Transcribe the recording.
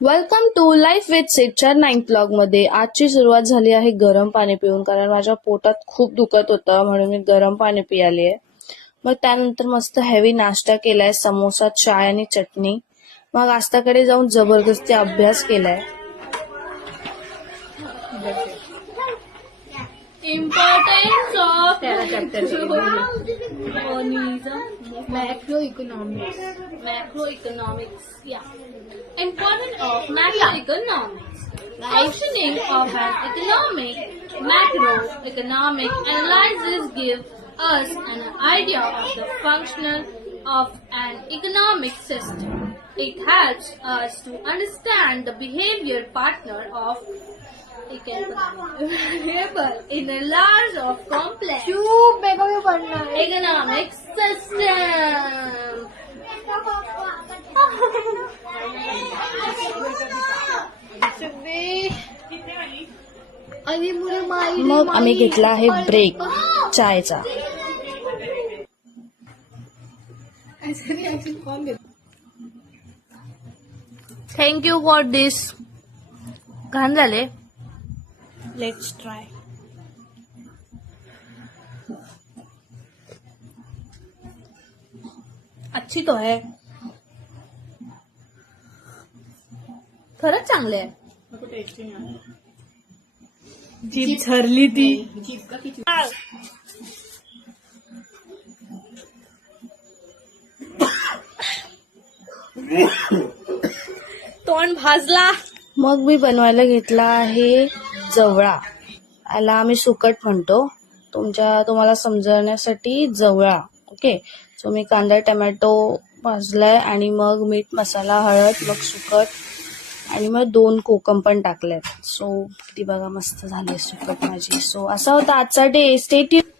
Welcome to life with sector 9 blog मध्ये. आजची सुरुवात झाली आहे गरम पाणी पिऊन, कारण माझ्या पोटात खूप दुखत होतं म्हणून मी गरम पाणी पियाली आहे. मग त्यानंतर मस्त हेवी नाश्ता केलाय, समोसा, चाय आणि चटणी. मग आस्ताकडे जाऊन जबरदस्ती अभ्यास केलाय. Importance of macroeconomics. Macroeconomics, yeah. Importance of macroeconomics. Functioning of an macroeconomic analysis gives us an idea of the function of an economic system. It helps us to understand the behavior pattern of variable in a large of complex चूप मेरे को भी पढ़ना है. economic system. अरे मुझे माई मग आम्ही घेतला आहे ब्रेक चायचा. थँक्यू फॉर दिस. घाण झाले. Let's try. अच्छी तो है, खरंच चांगले आहे. जीभ झरली ती. तोंड भाजला. मग मी बनवायला घेतला आहे जवळा. याला आम्ही सुकट म्हणतो. तुम्हाला समजण्यासाठी जवळा. ओके. सो मी कांदा टमॅटो भाजलाय आणि मग मीठ, मसाला, हळद, मग सुकट आणि मग 2 कोकम पण टाकल्यात. सो किती बघा मस्त झाले सुकट माझी. सो असा होता आजचा डे. Stay tune.